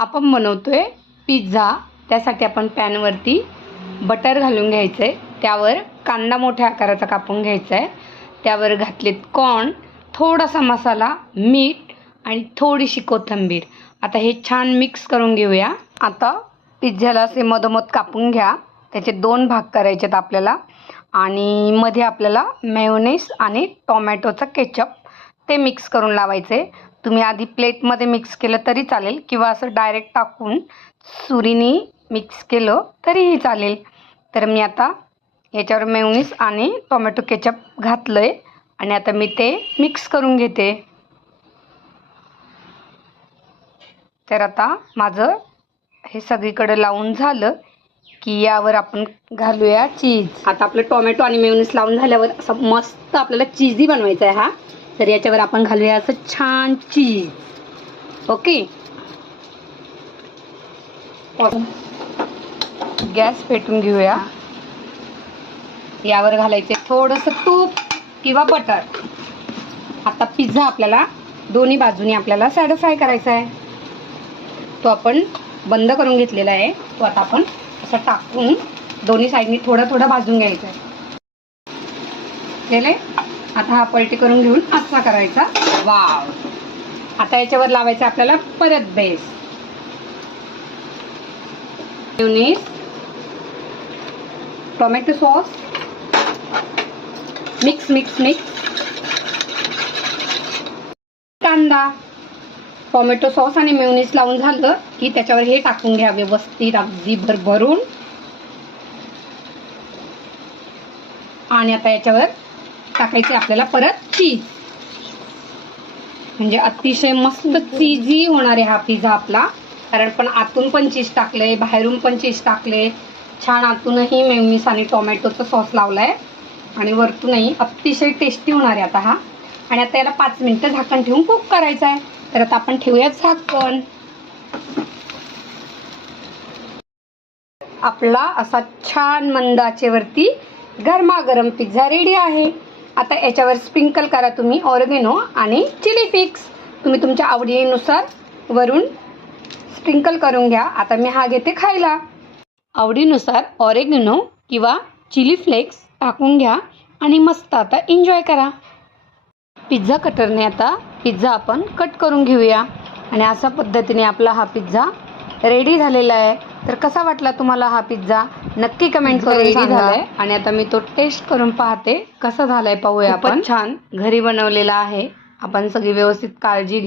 आपण बनवतोय पिझ्झा. त्यासाठी आपण पॅनवरती बटर घालून घ्यायचं आहे. त्यावर कांदा मोठ्या आकाराचा कापून घ्यायचा आहे. त्यावर घातलेत कॉर्न, थोडासा मसाला, मीठ आणि थोडीशी कोथिंबीर. आता हे छान मिक्स करून घेऊया. आता पिझ्झ्याला असे मधोमध कापून घ्या. त्याचे 2 भाग करायचे आहेत आपल्याला. आणि मध्ये आपल्याला मेयोनेज आणि टोमॅटोचा केचप ते मिक्स करून लावायचे. तुम्ही आधी प्लेटमध्ये मिक्स केलं तरी चालेल किंवा असं डायरेक्ट टाकून सुरीने मिक्स केलं तरीही चालेल. तर मी आता याच्यावर मेयोनेज आणि टोमॅटो केचप घातलं आहे आणि आता मी ते मिक्स करून घेते. तर आता माझं हे सगळीकडे लावून झालं की यावर आपण घालूया चीज. आता आपलं टोमॅटो आणि मेयोनेज लावून झाल्यावर असं मस्त आपल्याला चीजी बनवायचा आहे हा. तर याच्यावर आपण घालूया असं छान चीज. ओके, गॅस पेटून घेऊया. यावर घालायचे थोडंसं तूप किंवा बटर. आता पिझ्झा आपल्याला दोन्ही बाजूनी आपल्याला सॅडो फ्राय करायचा आहे. तो आपण बंद करून घेतलेला आहे. तो आता आपण असं टाकून दोन्ही साईडनी थोडं थोडं भाजून घ्यायचं आहे. केले. आता हा पलटी करून घेऊन असा करायचा. वाव. आता याच्यावर लावायचं आपल्याला परत base. Mayonnaise, tomato sauce, mix mix mix, कांदा. टोमॅटो सॉस आणि मेयोनेज लावून झालं की त्याच्यावर हे टाकून घ्या व्यवस्थित अगदी भरभरून. आणि आता याच्यावर टाकायचे आपल्याला परत चीज. म्हणजे अतिशय मस्त चीजी होणार आहे हा पिझ्झा आपला. कारण पण आतून पण चीज टाकलंय, बाहेरून पण चीज टाकले. छान आतूनही मेयोनेज आणि टोमॅटोचा सॉस लावलाय आणि वरतूनही अतिशय टेस्टी होणार आहे आता हा. आणि आता याला 5 मिनिटं झाकण ठेवून कुक करायचं आहे. तर आता आपण ठेवूया झाकण. आपला असा छान मंद आचेवरती गरमागरम पिझ्झा रेडी आहे. आता याच्यावर स्प्रिंकल करा तुम्ही ऑरेगॅनो आणि चिली फ्लेक्स. तुम्ही तुमच्या आवडीनुसार वरून स्प्रिंकल करून घ्या. आता मी हा घेते खायला. आवडीनुसार ऑरेगॅनो किंवा चिली फ्लेक्स टाकून घ्या आणि मस्त आता एन्जॉय करा. पिझ्झा कटरने आता पिझ्झा आपण कट करून घेऊया. आणि अशा पद्धतीने आपला हा पिझ्झा रेडी झालेला आहे. तर कसा वाटला तुम्हाला हा पिझ्झा नक्की कमेंट करून सांगा. आणि आता मी तो टेस्ट करून पाहते कसा झालाय पाहूया आपण. छान घरी बनवलेला आहे. आपण सगळी व्यवस्थित काळजी